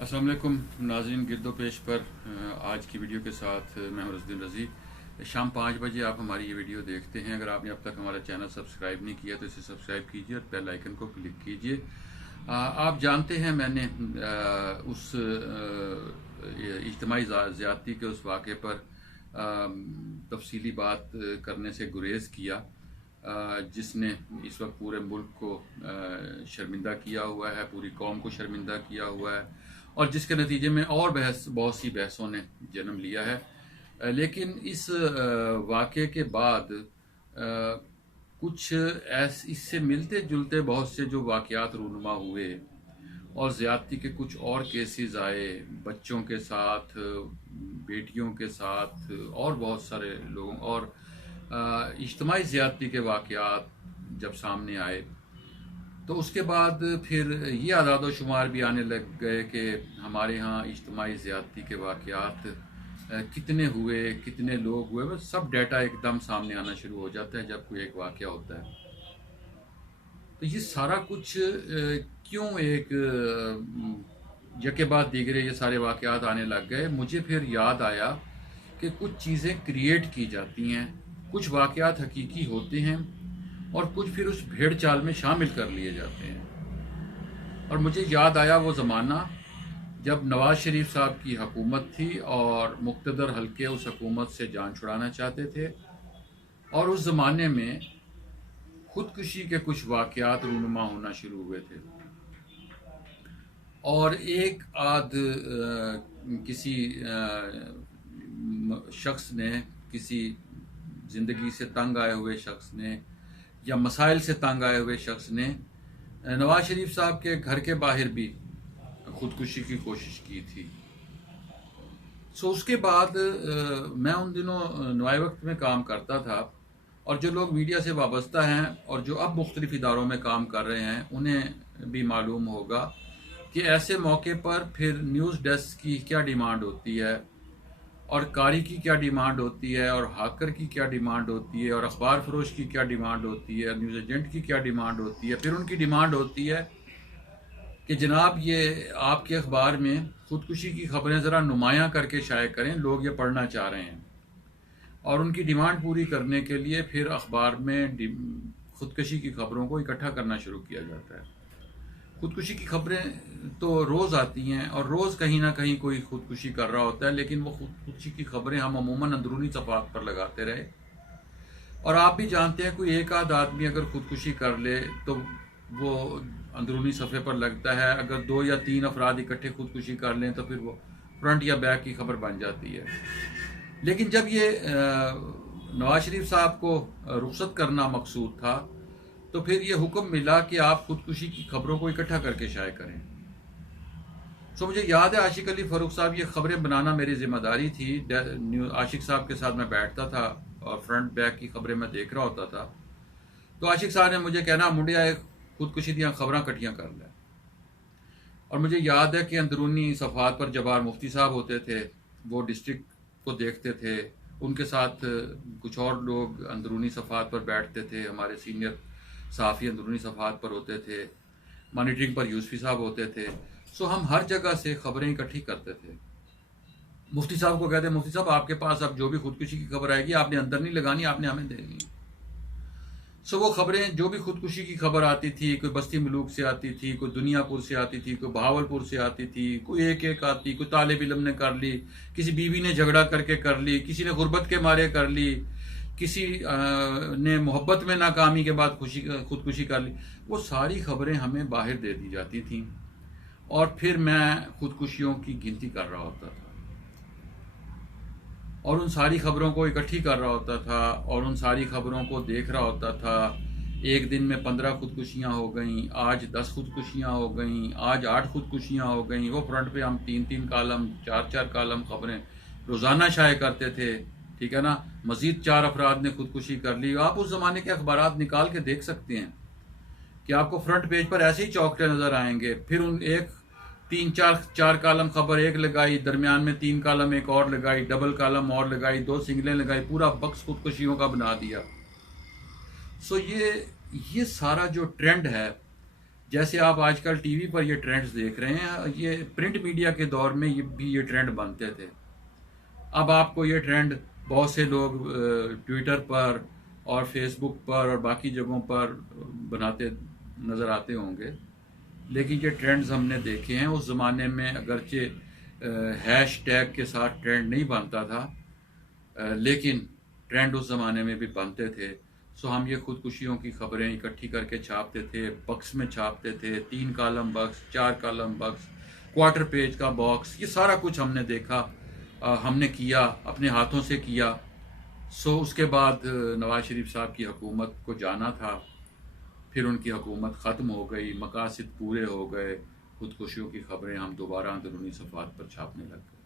अस्सलाम वालेकुम नाज़रीन, गिरदो पेश पर आज की वीडियो के साथ मैं हूं रज़दीन रज़ी। शाम 5 बजे आप हमारी ये वीडियो देखते हैं। अगर आपने अब तक हमारा चैनल सब्सक्राइब नहीं किया तो इसे सब्सक्राइब कीजिए और बेल आइकन को क्लिक कीजिए। आप जानते हैं मैंने उस इज्तिमाई ज़्यादती के उस वाक़े पर तफसीली बात करने से गुरेज़ किया जिसने इस वक्त पूरे मुल्क को शर्मिंदा किया हुआ है, पूरी कौम को शर्मिंदा किया हुआ है और जिसके नतीजे में और बहुत सी बहसों ने जन्म लिया है। लेकिन इस वाक़े के बाद कुछ इससे मिलते जुलते बहुत से जो वाक़यात रूनुमा हुए और ज़्यादती के कुछ और केसेस आए, बच्चों के साथ, बेटियों के साथ और बहुत सारे लोगों और इज्तिमाई ज़्यादती के वाक़यात जब सामने आए तो उसके बाद फिर ये आदाद व शुमार भी आने लग गए कि हमारे यहाँ इज्तिमाई ज़्यादती के वाक़यात कितने हुए, कितने लोग हुए, बस सब डाटा एकदम सामने आना शुरू हो जाता है जब कोई एक वाक़या होता है। तो ये सारा कुछ क्यों एक यके बाद दीगरे ये सारे वाक़यात आने लग गए। मुझे फिर याद आया कि कुछ चीज़ें क्रिएट की जाती हैं, कुछ वाक़यात हकीकी होते हैं और कुछ फिर उस भेड़ चाल में शामिल कर लिए जाते हैं। और मुझे याद आया वो ज़माना जब नवाज़ शरीफ साहब की हुकूमत थी और मुक़्तदर हल्के उस हुकूमत से जान छुड़ाना चाहते थे और उस ज़माने में ख़ुदकुशी के कुछ वाक़यात रूनुमा होना शुरू हुए थे और एक आध किसी शख्स ने, किसी ज़िंदगी से तंग आए हुए शख्स ने या मसाइल से तंग आए हुए शख्स ने नवाज़ शरीफ साहब के घर के बाहर भी ख़ुदकुशी की कोशिश की थी। उसके बाद मैं उन दिनों नवाए वक्त में काम करता था और जो लोग मीडिया से वाबस्ता हैं और जो अब मुख्तलिफ इदारों में काम कर रहे हैं उन्हें भी मालूम होगा कि ऐसे मौके पर फिर न्यूज़ डेस्क की क्या डिमांड होती है और कारी की क्या डिमांड होती है और हाकर की क्या डिमांड होती है और अखबार फरोश की क्या डिमांड होती है, न्यूज़ एजेंट की क्या डिमांड होती है। फिर उनकी डिमांड होती है कि जनाब ये आपके अखबार में ख़ुदकुशी की खबरें ज़रा नुमायाँ करके शाये करें, लोग ये पढ़ना चाह रहे हैं। और उनकी डिमांड पूरी करने के लिए फिर अखबार में ख़ुदकुशी की खबरों को इकट्ठा करना शुरू किया जाता है। ख़ुदकुशी की खबरें तो रोज़ आती हैं और रोज़ कहीं ना कहीं कोई ख़ुदकुशी कर रहा होता है, लेकिन वो ख़ुदकुशी की खबरें हम अमूमन अंदरूनी सफ़ात पर लगाते रहे। और आप भी जानते हैं कोई एक आध आदमी अगर ख़ुदकुशी कर ले तो वो अंदरूनी सफ़े पर लगता है, अगर 2 या 3 अफराद इकट्ठे ख़ुदकुशी कर लें तो फिर वो फ्रंट या बैक की खबर बन जाती है। लेकिन जब ये नवाज़ शरीफ साहब को रुख़सत करना मकसूद था तो फिर ये हुक्म मिला कि आप ख़ुदकुशी की खबरों को इकट्ठा करके शाये करें। मुझे याद है आशिक अली फ़ारूक साहब ये खबरें बनाना मेरी ज़िम्मेदारी थी। आशिक साहब के साथ मैं बैठता था और फ्रंट बैक की खबरें मैं देख रहा होता था। तो आशिक साहब ने मुझे कहना, मुंडिया ख़ुदकुशी दियाँ खबरां कट्ठियाँ कर लें। और मुझे याद है कि अंदरूनी सफ़ात पर जबार मुफ्ती साहब होते थे, वो डिस्ट्रिक्ट को देखते थे, उनके साथ कुछ और लोग अंदरूनी सफ़ात पर बैठते थे, हमारे सीनियर सहाफ़ी अंदरूनी सफ़ात पर होते थे, मॉनिटरिंग पर यूसुफ़ी साहब होते थे। हम हर जगह से खबरें इकट्ठी करते थे। मुफ्ती साहब को कहते, मुफ्ती साहब आपके पास अब जो भी ख़ुदकुशी की खबर आएगी आपने अंदर नहीं लगानी, आपने हमें देनी। वो खबरें जो भी ख़ुदकुशी की खबर आती थी, कोई बस्ती मलूक से आती थी, कोई दुनियापुर से आती थी, कोई बहावलपुर से आती थी, कोई एक आती, कोई तालिब इल्म ने कर ली, किसी बीवी ने झगड़ा करके कर ली, किसी ने गुर्बत के मारे कर ली, किसी ने मोहब्बत में नाकामी के बाद ख़ुदकुशी कर ली। वो सारी खबरें हमें बाहर दे दी जाती थीं और फिर मैं ख़ुदकुशियों की गिनती कर रहा होता था और उन सारी खबरों को इकट्ठी कर रहा होता था और उन सारी खबरों को देख रहा होता था। एक दिन में 15 ख़ुदकुशियाँ हो गईं, आज 10 ख़ुदकुशियाँ हो गईं, आज 8 ख़ुदकुशियाँ हो गईं। वो फ्रंट पे हम 3-3 कालम, 4-4 कालम खबरें रोज़ाना शाये करते थे, ठीक है ना। मज़ीद 4 अफराद ने ख़ुदकुशी कर ली। आप उस ज़माने के अखबारात निकाल के देख सकते हैं कि आपको फ्रंट पेज पर ऐसे ही चौकटे नज़र आएंगे। फिर उन एक 3-4 कालम खबर एक लगाई, दरमियान में 3 कालम एक और लगाई, डबल कालम और लगाई, 2 सिंगलें लगाई, पूरा बक्स ख़ुदकुशियों का बना दिया। ये सारा जो ट्रेंड है جیسے آپ آج کل ٹی وی پر یہ ٹرینڈز دیکھ رہے ہیں، یہ پرنٹ میڈیا کے دور میں یہ ٹرینڈ بنتے تھے. اب آپ کو یہ ٹرینڈ بہت سے لوگ ٹویٹر پر اور فیس بک پر اور باقی جگہوں پر بناتے نظر آتے ہوں گے. لیکن یہ ٹرینڈز ہم نے دیکھے ہیں. اس زمانے میں اگرچہ ہیش ٹیگ کے ساتھ ٹرینڈ نہیں بنتا تھا، لیکن ٹرینڈ اس زمانے میں بھی بنتے تھے. سو ہم یہ خودکشیوں کی خبریں اکٹھی کر کے چھاپتے تھے، بکس میں چھاپتے تھے، 3 column books, 4 column books, quarter page کا باکس، یہ سارا کچھ ہم نے دیکھا، ہم نے کیا، اپنے ہاتھوں سے کیا. سو اس کے بعد نواز شریف صاحب کی حکومت کو جانا تھا، پھر ان کی حکومت ختم ہو گئی، مقاصد پورے ہو گئے، خودکشیوں کی خبریں ہم دوبارہ اندرونی صفحات پر چھاپنے لگ گئے.